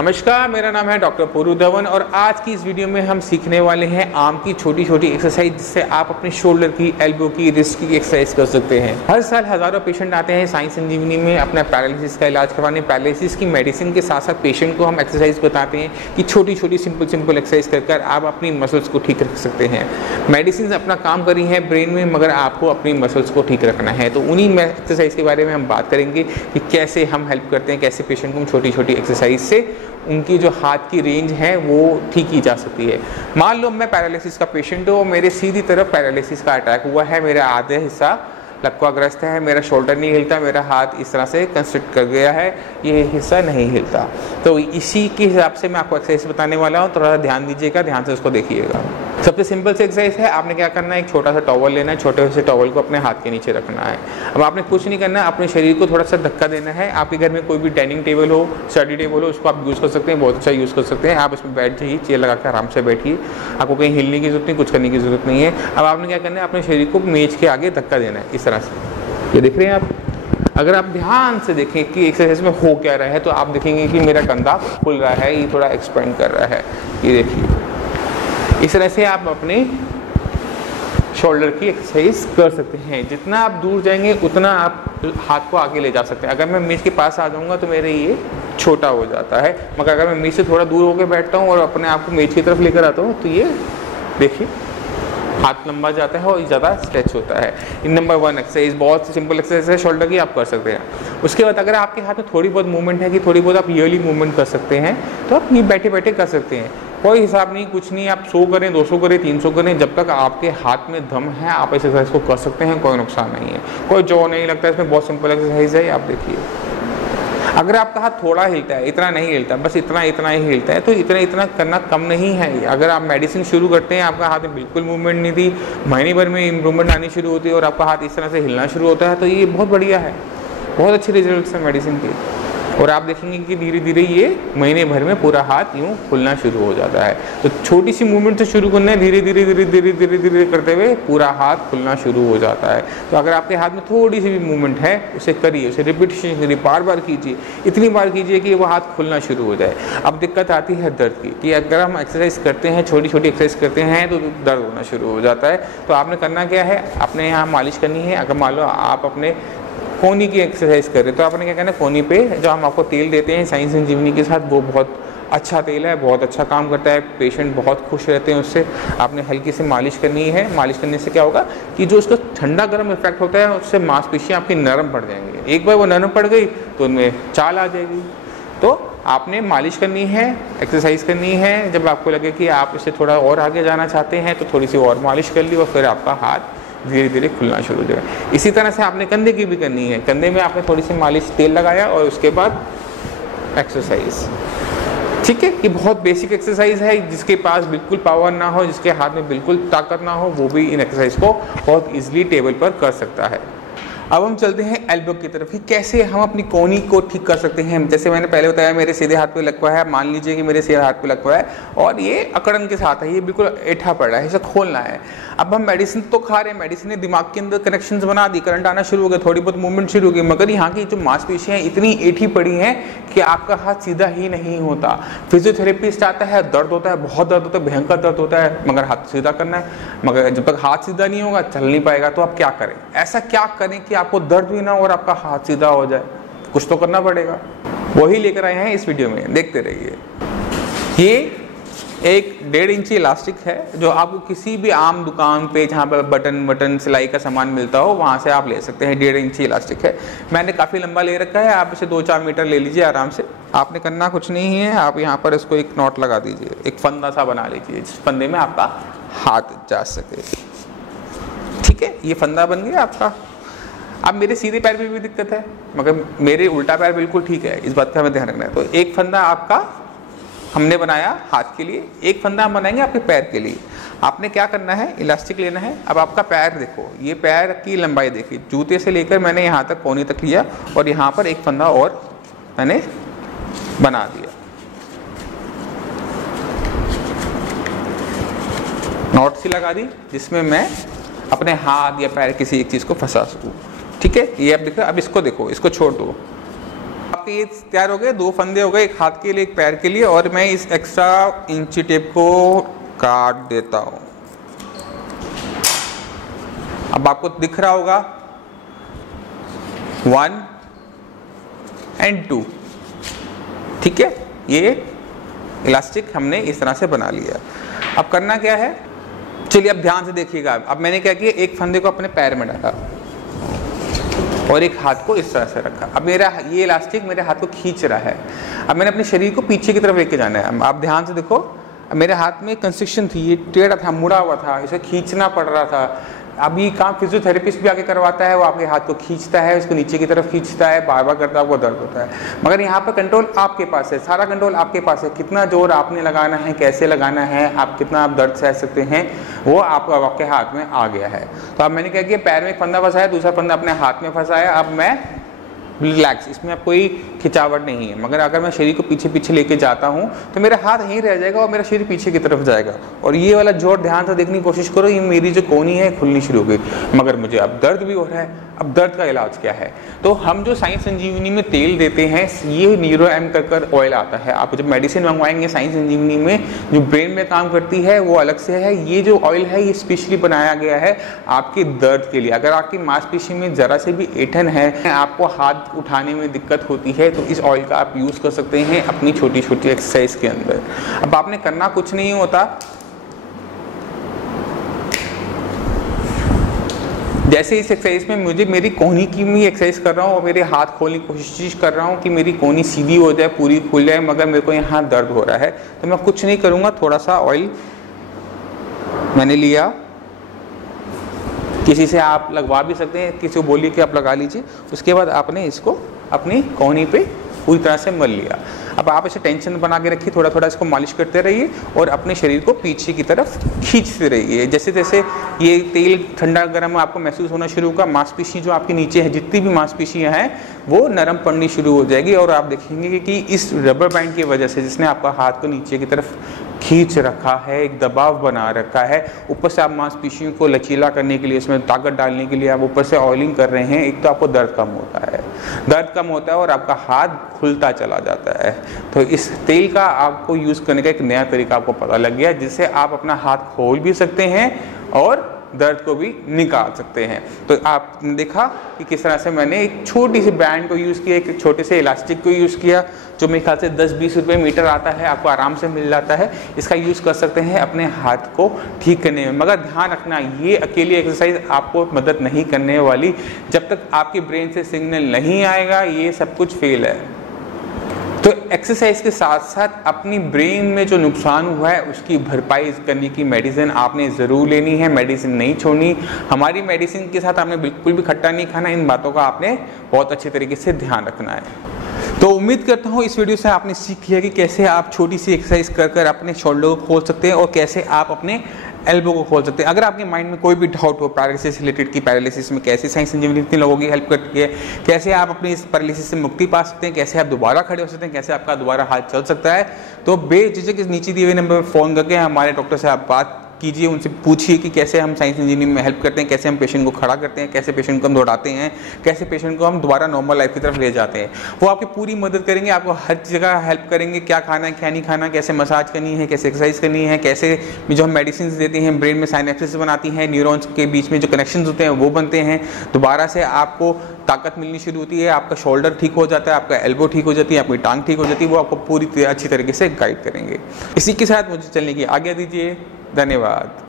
नमस्कार, मेरा नाम है डॉक्टर पूरू धवन और आज की इस वीडियो में हम सीखने वाले हैं आर्म की छोटी छोटी एक्सरसाइज जिससे आप अपने शोल्डर की, एल्बो की, रिस्ट की एक्सरसाइज कर सकते हैं। हर साल हजारों पेशेंट आते हैं साई संजीवनी में अपना पैरालिसिस का इलाज करवाने। पैरालिसिस की मेडिसिन के साथ साथ पेशेंट को हम एक्सरसाइज बताते हैं कि छोटी छोटी सिंपल एक्सरसाइज कर आप अपनी मसल्स को ठीक रख सकते हैं। मेडिसिन अपना काम कर रही है ब्रेन में, मगर आपको अपनी मसल्स को ठीक रखना है। तो उन्हीं एक्सरसाइज के बारे में हम बात करेंगे कि कैसे हम हेल्प करते हैं, कैसे पेशेंट को हम छोटी छोटी एक्सरसाइज से उनकी जो हाथ की रेंज है वो ठीक की जा सकती है। मान लो मैं पैरालिसिस का पेशेंट हूँ, मेरे सीधी तरफ पैरालिसिस का अटैक हुआ है, मेरा आधा हिस्सा लकवाग्रस्त है, मेरा शोल्डर नहीं हिलता, मेरा हाथ इस तरह से कंस्ट्रिक्ट कर गया है, ये हिस्सा नहीं हिलता। तो इसी के हिसाब से मैं आपको एक्सरसाइज बताने वाला हूँ, थोड़ा ध्यान दीजिएगा, ध्यान से उसको देखिएगा। सबसे सिंपल से एक्सरसाइज है, आपने क्या करना है, एक छोटा सा टॉवल लेना है, छोटे से टॉवल को अपने हाथ के नीचे रखना है। अब आपने कुछ नहीं करना, अपने शरीर को थोड़ा सा धक्का देना है। आपके घर में कोई भी डाइनिंग टेबल हो, स्टडी टेबल हो, उसको आप यूज़ कर सकते हैं, बहुत अच्छा यूज़ कर सकते हैं। आप इसमें बैठ जाइए, चेयर लगा कर आराम से बैठिए, आपको कहीं हिलने की जरूरत नहीं, कुछ करने की जरूरत नहीं है। अब आपने क्या करना है, अपने शरीर को मेज के आगे धक्का देना है, इस तरह से। ये देख रहे हैं आप। अगर आप ध्यान से देखें कि एक्सरसाइज में हो क्या रहा है, तो आप देखेंगे कि मेरा कंधा खुल रहा है, ये थोड़ा एक्सपेंड कर रहा है। ये देखिए, इस तरह से आप अपने शोल्डर की एक्सरसाइज कर सकते हैं। जितना आप दूर जाएंगे उतना आप हाथ को आगे ले जा सकते हैं। अगर मैं मेज के पास आ जाऊंगा तो मेरे ये छोटा हो जाता है, मगर अगर मैं मेज से थोड़ा दूर होकर बैठता हूँ और अपने आप को मेज की तरफ लेकर आता हूँ तो ये देखिए हाथ लंबा जाता है और ज़्यादा स्ट्रेच होता है। इन नंबर 1 एक्सरसाइज, बहुत सी सिंपल एक्सरसाइज है शोल्डर की, आप कर सकते हैं। उसके बाद अगर आपके हाथ में थोड़ी बहुत मूवमेंट है कि थोड़ी बहुत आप ईयरली मूवमेंट कर सकते हैं, तो आप ये बैठे बैठे कर सकते हैं। कोई हिसाब नहीं, कुछ नहीं, आप 100 करें, 200 करें, 300 करें, जब तक आपके हाथ में दम है आप इस एक्सरसाइज को कर सकते हैं, कोई नुकसान नहीं है, कोई जो नहीं लगता। इसमें बहुत सिंपल एक्सरसाइज है, आप देखिए। अगर आपका हाथ थोड़ा हिलता है, इतना नहीं हिलता, बस इतना ही हिलता है, तो इतना करना कम नहीं है। अगर आप मेडिसिन शुरू करते हैं, आपका हाथ में बिल्कुल मूवमेंट नहीं थी, महीने भर में इम्प्रूवमेंट आनी शुरू होती है और आपका हाथ इस तरह से हिलना शुरू होता है, तो ये बहुत बढ़िया है, बहुत अच्छे रिजल्ट्स हैं मेडिसिन के। और आप देखेंगे कि धीरे धीरे ये महीने भर में पूरा हाथ यूँ खुलना शुरू हो जाता है। तो छोटी सी मूवमेंट से शुरू करना है, धीरे धीरे करते हुए पूरा हाथ खुलना शुरू हो जाता है। तो अगर आपके हाथ में थोड़ी सी भी मूवमेंट है, उसे करिए, उसे रिपीटेशन करिए, बार कीजिए, इतनी बार कीजिए कि वो हाथ खुलना शुरू हो जाए। अब दिक्कत आती है दर्द की, कि अगर हम एक्सरसाइज करते हैं, छोटी छोटी एक्सरसाइज करते हैं तो दर्द होना शुरू हो जाता है। तो आपने करना क्या है, आपने यहाँ मालिश करनी है। अगर मान लो आप अपने कोहनी की एक्सरसाइज कर रहे, तो आपने क्या करना है, कोहनी पे जो हम आपको तेल देते हैं साई संजीवनी के साथ, वो बहुत अच्छा तेल है, बहुत अच्छा काम करता है, पेशेंट बहुत खुश रहते हैं उससे। आपने हल्की से मालिश करनी है। मालिश करने से क्या होगा कि जो उसका ठंडा गर्म इफेक्ट होता है, उससे मांसपेशियाँ आपकी नरम पड़ जाएंगी। एक बार वो नरम पड़ गई तो उनमें चाल आ जाएगी। तो आपने मालिश करनी है, एक्सरसाइज करनी है। जब आपको लगे कि आप इससे थोड़ा और आगे जाना चाहते हैं तो थोड़ी सी और मालिश कर ली और फिर आपका हाथ धीरे धीरे खुलना शुरू हो जाएगा। इसी तरह से आपने कंधे की भी करनी है। कंधे में आपने थोड़ी सी मालिश, तेल लगाया और उसके बाद एक्सरसाइज। ठीक है, ये बहुत बेसिक एक्सरसाइज है। जिसके पास बिल्कुल पावर ना हो, जिसके हाथ में बिल्कुल ताकत ना हो, वो भी इन एक्सरसाइज को बहुत ईजिली टेबल पर कर सकता है। अब हम चलते हैं एल्बो की तरफ कि कैसे हम अपनी कोहनी को ठीक कर सकते हैं। जैसे मैंने पहले बताया, मेरे सीधे हाथ पे लकवा है। मान लीजिए कि मेरे सीधे हाथ पे लकवा है और ये अकड़न के साथ है, ये बिल्कुल ऐठा पड़ रहा है, इसे खोलना है। अब हम मेडिसिन तो खा रहे हैं, मेडिसिन ने दिमाग के अंदर कनेक्शंस बना दी, करंट आना शुरू हो गया, थोड़ी बहुत मूवमेंट शुरू हो गई, मगर यहाँ की जो मांसपेशियाँ इतनी ऐठी पड़ी हैं कि आपका हाथ सीधा ही नहीं होता। फिजियोथेरेपिस्ट आता है, दर्द होता है, बहुत दर्द होता है, भयंकर दर्द होता है, मगर हाथ सीधा करना है। मगर जब तक हाथ सीधा नहीं होगा, चल नहीं पाएगा। तो आप क्या करें, ऐसा क्या करें कि आपको दर्द भी ना और आपका हाथ सीधा हो जाए? कुछ तो करना पड़ेगा, वही लेकर आए हैं इस वीडियो में, देखते रहिए। ये एक 1.5 इंची इलास्टिक है जो आपको किसी भी आम दुकान पे जहाँ पर बटन सिलाई का सामान मिलता हो वहाँ से आप ले सकते हैं। 1.5 इंची इलास्टिक है, मैंने काफ़ी लंबा ले रखा है। आप इसे 2-4 मीटर ले लीजिए आराम से। आपने करना कुछ नहीं है, आप यहाँ पर इसको एक नॉट लगा दीजिए, एक फंदा सा बना लीजिए जिस फंदे में आपका हाथ जा सके। ठीक है, ये फंदा बन गया आपका। अब मेरे सीधे पैर में भी दिक्कत है, मगर मेरे उल्टा पैर बिल्कुल ठीक है, इस बात का हमें ध्यान रखना है। तो एक फंदा आपका हमने बनाया हाथ के लिए, एक फंदा हम बनाएंगे आपके पैर के लिए। आपने क्या करना है, इलास्टिक लेना है। अब आपका पैर देखो, ये पैर की लंबाई देखिए, जूते से लेकर मैंने यहाँ तक कोहनी तक लिया और यहाँ पर एक फंदा और मैंने बना दिया, नॉट सी लगा दी, जिसमें मैं अपने हाथ या पैर किसी एक चीज़ को फंसा सकूँ। ठीक है, ये अब देखो। अब इसको देखो, इसको छोड़ दो। आपके ये तैयार हो गए, 2 फंदे हो गए, एक हाथ के लिए एक पैर के लिए। और मैं इस एक्स्ट्रा इंची टेप को काट देता हूँ। अब आपको दिख रहा होगा 1 और 2, ठीक है। ये इलास्टिक हमने इस तरह से बना लिया। अब करना क्या है, चलिए अब ध्यान से देखिएगा। अब मैंने क्या किया, एक फंदे को अपने पैर में डाला और एक हाथ को इस तरह से रखा। अब मेरा ये इलास्टिक मेरे हाथ को खींच रहा है। अब मैंने अपने शरीर को पीछे की तरफ लेके जाना है। आप ध्यान से देखो, मेरे हाथ में कंस्ट्रिक्शन थी, ये टेढ़ा था, मुड़ा हुआ था, इसे खींचना पड़ रहा था। अब ये काम फिजियोथेरेपिस्ट भी आके करवाता है, वो आपके हाथ को खींचता है, उसको नीचे की तरफ खींचता है, बार बार करता है, आपको दर्द होता है। मगर यहाँ पर कंट्रोल आपके पास है, सारा कंट्रोल आपके पास है। कितना जोर आपने लगाना है, कैसे लगाना है, आप कितना आप दर्द सह सकते हैं, वो आपके हाथ में आ गया है। तो अब मैंने क्या किया, पैर में एक फंदा फंसाया, दूसरा फंदा अपने हाथ में फंसाया। अब मैं रिलैक्स, इसमें अब कोई खिंचावट नहीं है। मगर अगर मैं शरीर को पीछे पीछे लेके जाता हूँ तो मेरा हाथ यहीं रह जाएगा और मेरा शरीर पीछे की तरफ जाएगा। और ये वाला जोर ध्यान से देखने की कोशिश करो, ये मेरी जो कोहनी है खुलनी शुरू हो गई। मगर मुझे अब दर्द भी हो रहा है। अब दर्द का इलाज क्या है, तो हम जो साइंस संजीवनी में तेल देते हैं, ये न्यूरो एम कर ऑयल आता है। आप जब मेडिसिन मंगवाएंगे साइंस संजीवनी में, जो ब्रेन में काम करती है वो अलग से है। ये जो ऑयल है ये स्पेशली बनाया गया है आपके दर्द के लिए। अगर आपकी मांसपेशी में जरा से भी ऐंठन है, आपको हाथ उठाने में दिक्कत होती है, तो इस ऑयल का आप यूज़ कर सकते हैं अपनी छोटी छोटी एक्सरसाइज के अंदर। अब आपने करना कुछ नहीं होता, जैसे इस एक्सरसाइज में मुझे मेरी कोहनी की मैं एक्सरसाइज कर रहा हूँ और मेरे हाथ खोलने की कोशिश कर रहा हूँ कि मेरी कोहनी सीधी हो जाए, पूरी खुल जाए, मगर मेरे को यहाँ दर्द हो रहा है, तो मैं कुछ नहीं करूँगा। थोड़ा सा ऑयल मैंने लिया, किसी से आप लगवा भी सकते हैं, किसी को बोलिए कि आप लगा लीजिए। उसके बाद आपने इसको अपनी कोहनी पे पूरी तरह से मल लिया। अब आप इसे टेंशन बना के रखिए, थोड़ा थोड़ा इसको मालिश करते रहिए और अपने शरीर को पीछे की तरफ खींचते रहिए। जैसे जैसे ये तेल ठंडा गर्म आपको महसूस होना शुरू होगा, मांसपेशी जो आपके नीचे है, जितनी भी मांसपेशियां हैं वो नरम पड़नी शुरू हो जाएगी। और आप देखेंगे कि इस रबर बैंड की वजह से, जिसने आपका हाथ को नीचे की तरफ खींच रखा है, एक दबाव बना रखा है, ऊपर से आप मांसपेशियों को लचीला करने के लिए, इसमें ताकत डालने के लिए आप ऊपर से ऑयलिंग कर रहे हैं, एक तो आपको दर्द कम होता है, और आपका हाथ खुलता चला जाता है। तो इस तेल का आपको यूज़ करने का एक नया तरीका आपको पता लग गया, जिससे आप अपना हाथ खोल भी सकते हैं और दर्द को भी निकाल सकते हैं। तो आपने देखा कि किस तरह से मैंने एक छोटी सी बैंड को यूज़ किया, एक छोटे से इलास्टिक को यूज़ किया, जो मेरे ख्याल से 10-20 रुपये मीटर आता है, आपको आराम से मिल जाता है। इसका यूज़ कर सकते हैं अपने हाथ को ठीक करने में। मगर ध्यान रखना, ये अकेली एक्सरसाइज आपको मदद नहीं करने वाली। जब तक आपके ब्रेन से सिग्नल नहीं आएगा, ये सब कुछ फेल है। तो एक्सरसाइज के साथ साथ अपनी ब्रेन में जो नुकसान हुआ है उसकी भरपाई करने की मेडिसिन आपने ज़रूर लेनी है, मेडिसिन नहीं छोड़नी। हमारी मेडिसिन के साथ आपने बिल्कुल भी खट्टा नहीं खाना, इन बातों का आपने बहुत अच्छे तरीके से ध्यान रखना है। तो उम्मीद करता हूँ इस वीडियो से आपने सीख लिया कि कैसे आप छोटी सी एक्सरसाइज कर कर अपने शोल्डर को खोल सकते हैं और कैसे आप अपने एल्बो को खोल सकते हैं। अगर आपके माइंड में कोई भी डाउट हो पैरालिसिस रिलेटेड की, पैरालिसिस में कैसे साइंस संजीवनी इतने लोगों की हेल्प करती है, कैसे आप अपनी इस पैरालिसिस से मुक्ति पा सकते हैं, कैसे आप दोबारा खड़े हो सकते हैं, कैसे आपका दोबारा हाथ चल सकता है, तो बेझिझक इस नीचे दिए हुए नंबर पर फ़ोन करके हमारे डॉक्टर से आप बात कीजिए, उनसे पूछिए कि कैसे हम साइंस इंजीनियरिंग में हेल्प करते हैं, कैसे हम पेशेंट को खड़ा करते हैं, कैसे पेशेंट को हम दौड़ाते हैं, कैसे पेशेंट को हम दोबारा नॉर्मल लाइफ की तरफ ले जाते हैं। वो आपकी पूरी मदद करेंगे, आपको हर जगह हेल्प करेंगे, क्या खाना है क्या नहीं खाना, कैसे मसाज करनी है, कैसे एक्सरसाइज करनी है, कैसे जो हम मेडिसिन देते हैं ब्रेन में साइनेप्सिस बनाती हैं, न्यूरॉन्स के बीच में जो कनेक्शन होते हैं वो बनते हैं, दोबारा से आपको ताकत मिलनी शुरू होती है, आपका शोल्डर ठीक हो जाता है, आपका एल्बो ठीक हो जाती है, आपकी टांग ठीक हो जाती है। वो आपको पूरी अच्छी तरीके से गाइड करेंगे। इसी के साथ मुझे चलने की आज्ञा दीजिए। धन्यवाद।